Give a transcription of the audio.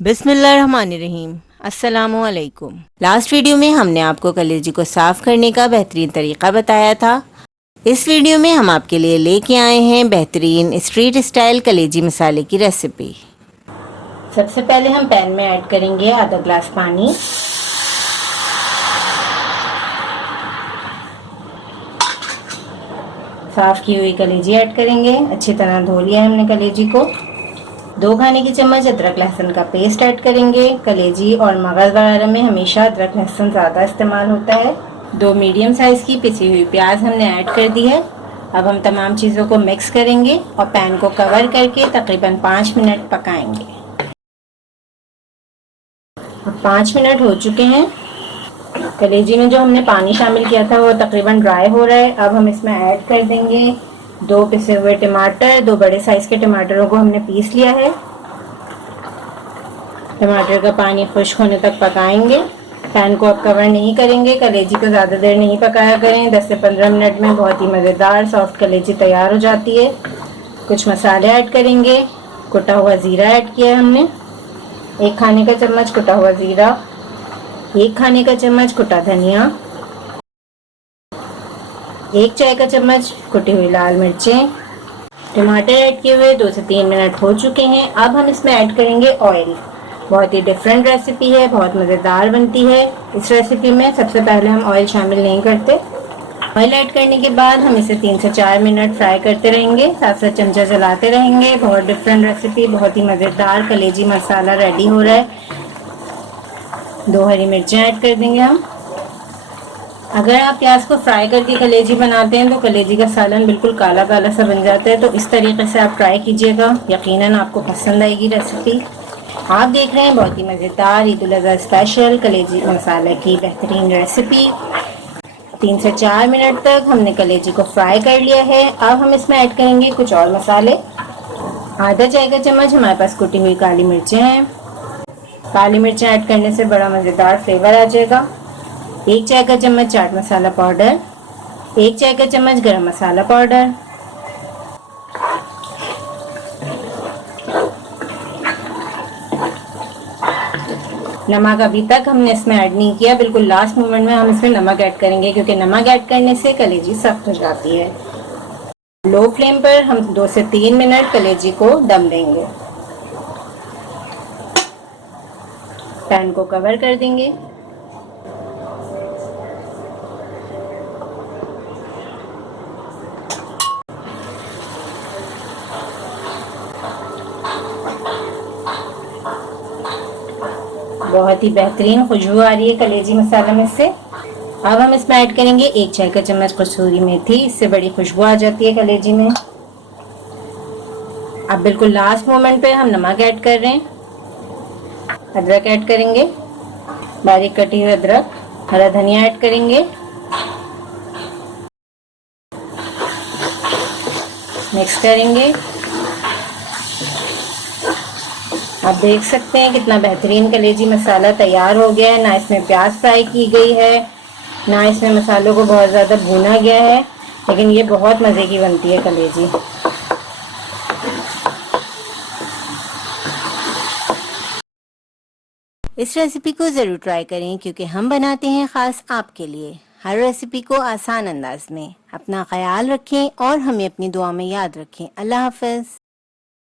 बिस्मिल्लाहिर्रहमानिर्रहीम। अस्सलामुअलैकुम। Last video में हमने आपको कलेजी को साफ़ करने का बेहतरीन तरीक़ा बताया था। इस वीडियो में हम आपके लिए लेके आए हैं बेहतरीन स्ट्रीट स्टाइल कलेजी मसाले की रेसिपी। सबसे पहले हम पैन में ऐड करेंगे आधा ग्लास पानी। साफ़ की हुई कलेजी ऐड करेंगे। अच्छी तरह धो लिया है हमने कलेजी को। 2 खाने की चम्मच अदरक लहसुन का पेस्ट ऐड करेंगे। कलेजी और मगज़ वगैरह में हमेशा अदरक लहसुन ज़्यादा इस्तेमाल होता है। 2 मीडियम साइज़ की पिसी हुई प्याज हमने ऐड कर दी है। अब हम तमाम चीज़ों को मिक्स करेंगे और पैन को कवर करके तकरीबन 5 मिनट पकाएंगे। अब 5 मिनट हो चुके हैं। कलेजी में जो हमने पानी शामिल किया था वो तकरीबन ड्राई हो रहा है। अब हम इसमें ऐड कर देंगे 2 पिसे हुए टमाटर। 2 बड़े साइज के टमाटरों को हमने पीस लिया है। टमाटर का पानी खुश्क होने तक पकाएंगे। पैन को अब कवर नहीं करेंगे। कलेजी को ज़्यादा देर नहीं पकाया करें। 10 से 15 मिनट में बहुत ही मज़ेदार सॉफ्ट कलेजी तैयार हो जाती है। कुछ मसाले ऐड करेंगे। कुटा हुआ ज़ीरा ऐड किया है हमने। 1 खाने का चम्मच कुटा हुआ ज़ीरा, 1 खाने का चम्मच कुटा धनिया, 1 चाय का चम्मच कुटी हुई लाल मिर्चें। टमाटर ऐड किए हुए 2 से 3 मिनट हो चुके हैं। अब हम इसमें ऐड करेंगे ऑयल। बहुत ही डिफरेंट रेसिपी है, बहुत मज़ेदार बनती है। इस रेसिपी में सबसे पहले हम ऑयल शामिल नहीं करते। ऑयल ऐड करने के बाद हम इसे 3 से 4 मिनट फ्राई करते रहेंगे, साथ साथ चमचा चलाते रहेंगे। बहुत डिफरेंट रेसिपी, बहुत ही मज़ेदार कलेजी मसाला रेडी हो रहा है। 2 हरी मिर्चें ऐड कर देंगे हम। अगर आप प्याज को फ्राई करके कलेजी बनाते हैं तो कलेजी का सालन बिल्कुल काला काला सा बन जाता है। तो इस तरीके से आप ट्राई कीजिएगा, यकीनन आपको पसंद आएगी रेसिपी। आप देख रहे हैं बहुत ही मज़ेदार ईद उल अज़हा स्पेशल कलेजी मसाले की बेहतरीन रेसिपी। 3 से 4 मिनट तक हमने कलेजी को फ्राई कर लिया है। अब हम इसमें ऐड करेंगे कुछ और मसाले। आधा चाय का चम्मच हमारे पास कुटी हुई काली मिर्चें हैं। काली मिर्चें ऐड करने से बड़ा मज़ेदार फ्लेवर आ जाएगा। 1 चाय का चम्मच चाट मसाला पाउडर, 1 चाय का चम्मच गरम मसाला पाउडर, नमक अभी तक हमने इसमें ऐड नहीं किया। बिल्कुल लास्ट मोमेंट में हम इसमें नमक ऐड करेंगे क्योंकि नमक ऐड करने से कलेजी सख्त हो जाती है। लो फ्लेम पर हम 2 से 3 मिनट कलेजी को दम देंगे। पैन को कवर कर देंगे। बहुत ही बेहतरीन खुशबू आ रही है कलेजी मसाला में से। अब हम इसमें ऐड करेंगे 1 चाय का चम्मच कसूरी मेथी। इससे बड़ी खुशबू आ जाती है कलेजी में। अब बिल्कुल लास्ट मोमेंट पे हम नमक ऐड कर रहे हैं। अदरक ऐड करेंगे, बारीक कटी हुई अदरक। हरा धनिया ऐड करेंगे। मिक्स करेंगे। आप देख सकते हैं कितना बेहतरीन कलेजी मसाला तैयार हो गया है। ना इसमें प्याज फ्राई की गई है, ना इसमें मसालों को बहुत ज़्यादा भुना गया है, लेकिन ये बहुत मज़े की बनती है कलेजी। इस रेसिपी को ज़रूर ट्राई करें क्योंकि हम बनाते हैं ख़ास आपके लिए, हर रेसिपी को आसान अंदाज में। अपना ख्याल रखें और हमें अपनी दुआ में याद रखें। अल्लाह हाफ़िज़।